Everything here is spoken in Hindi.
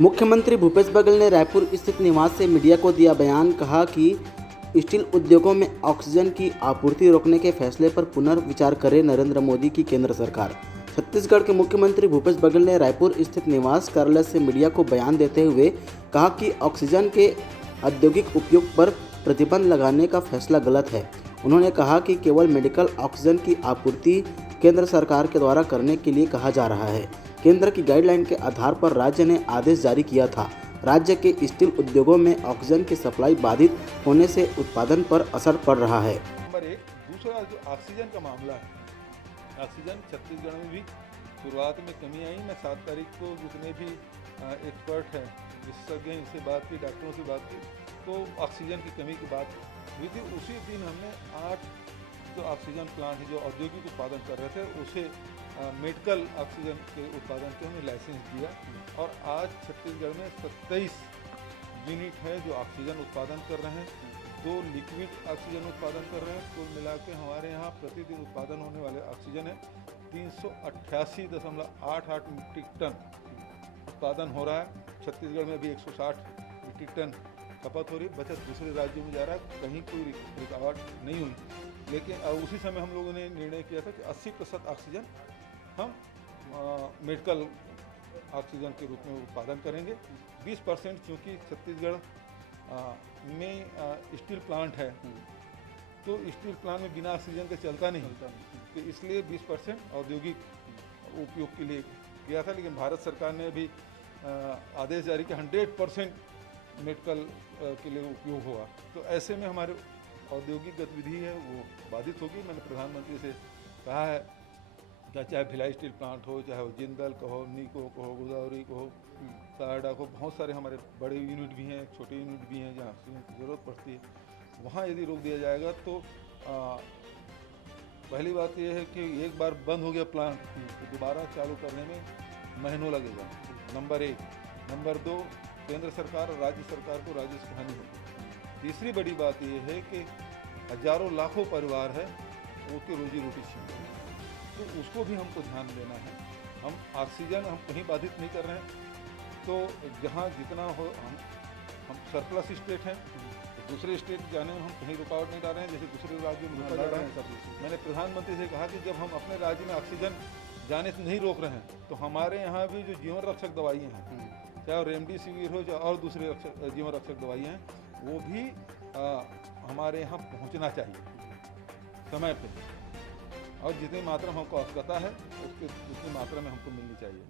मुख्यमंत्री भूपेश बघेल ने रायपुर स्थित निवास से मीडिया को दिया बयान। कहा कि स्टील उद्योगों में ऑक्सीजन की आपूर्ति रोकने के फैसले पर पुनर्विचार करे नरेंद्र मोदी की केंद्र सरकार। छत्तीसगढ़ के मुख्यमंत्री भूपेश बघेल ने रायपुर स्थित निवास कार्यालय से मीडिया को बयान देते हुए कहा कि ऑक्सीजन के औद्योगिक उपयोग पर प्रतिबंध लगाने का फैसला गलत है। उन्होंने कहा कि केवल मेडिकल ऑक्सीजन की आपूर्ति केंद्र सरकार के द्वारा करने के लिए कहा जा रहा है। केंद्र की गाइडलाइन के आधार पर राज्य ने आदेश जारी किया था। राज्य के स्टील उद्योगों में ऑक्सीजन की सप्लाई बाधित होने से उत्पादन पर असर पड़ रहा है। नंबर एक। दूसरा जो ऑक्सीजन का मामला है, ऑक्सीजन छत्तीसगढ़ में भी शुरुआत में कमी आई। मैं 7 तारीख को जितने भी एक्सपर्ट हैं, विशेषज्ञ से बात की, डॉक्टरों से बात की, तो ऑक्सीजन की कमी की बात हुई थी। उसी दिन हमने 8 जो ऑक्सीजन प्लांट है जो औद्योगिक उत्पादन कर रहे थे, उसे मेडिकल ऑक्सीजन के उत्पादन के हमने लाइसेंस दिया। और आज छत्तीसगढ़ में 27 यूनिट है जो ऑक्सीजन उत्पादन कर रहे हैं, 2 लिक्विड ऑक्सीजन उत्पादन कर रहे हैं। कुल मिला के हमारे यहाँ प्रतिदिन उत्पादन होने वाले ऑक्सीजन है 388.88 मीट्रिक टन उत्पादन हो रहा है। छत्तीसगढ़ में भी 160 मीट्रिक टन खपत हो रही है। बचत दूसरे राज्यों में जा रहा है, कहीं कोई रुकावट नहीं हुई। लेकिन उसी समय हम लोगों ने निर्णय किया था कि 80% ऑक्सीजन हम मेडिकल ऑक्सीजन के रूप में उत्पादन करेंगे। 20% चूँकि छत्तीसगढ़ में स्टील प्लांट है, तो स्टील प्लांट में बिना ऑक्सीजन के चलता नहीं, तो इसलिए 20% औद्योगिक उपयोग के लिए किया था। लेकिन भारत सरकार ने अभी आदेश जारी किया 100% मेडिकल के लिए उपयोग होगा। तो ऐसे में हमारे औद्योगिक गतिविधि है वो बाधित होगी। मैंने प्रधानमंत्री से कहा है कि चाहे भिलाई स्टील प्लांट हो, चाहे वो जिंदल कहो, नीको कहो, गोदावरी कहो, सारडा को, बहुत सारे हमारे बड़े यूनिट भी हैं, छोटे यूनिट भी हैं जहाँ ऑक्सीजन की ज़रूरत पड़ती है, वहाँ यदि रोक दिया जाएगा तो पहली बात यह है कि एक बार बंद हो गया प्लांट तो दोबारा चालू करने में महीनों लगेगा, नंबर 1। नंबर 2, केंद्र सरकार और राज्य सरकार को राजस्व की हानि होगी। तीसरी बड़ी बात यह है कि हजारों लाखों परिवार है उसकी रोजी रोटी छीन, तो उसको भी हमको ध्यान देना है। हम ऑक्सीजन हम कहीं बाधित नहीं कर रहे हैं, तो जहाँ जितना हो हम सरप्लस स्टेट हैं, तो दूसरे स्टेट जाने में हम कहीं रुकावट नहीं डाल रहे हैं, जैसे दूसरे राज्यों में रुका जा रहा है। मैंने प्रधानमंत्री से कहा कि जब हम अपने राज्य में ऑक्सीजन जाने से नहीं रोक रहे हैं, तो हमारे यहाँ भी जो जीवन रक्षक दवाइयाँ हैं, चाहे रेमडेसिविर हो चाहे और दूसरे जीवन रक्षक दवाइयाँ हैं, वो भी हमारे यहाँ पहुँचना चाहिए समय पे, और जितनी मात्रा में हमको आवश्यकता है उसके उतनी मात्रा में हमको मिलनी चाहिए।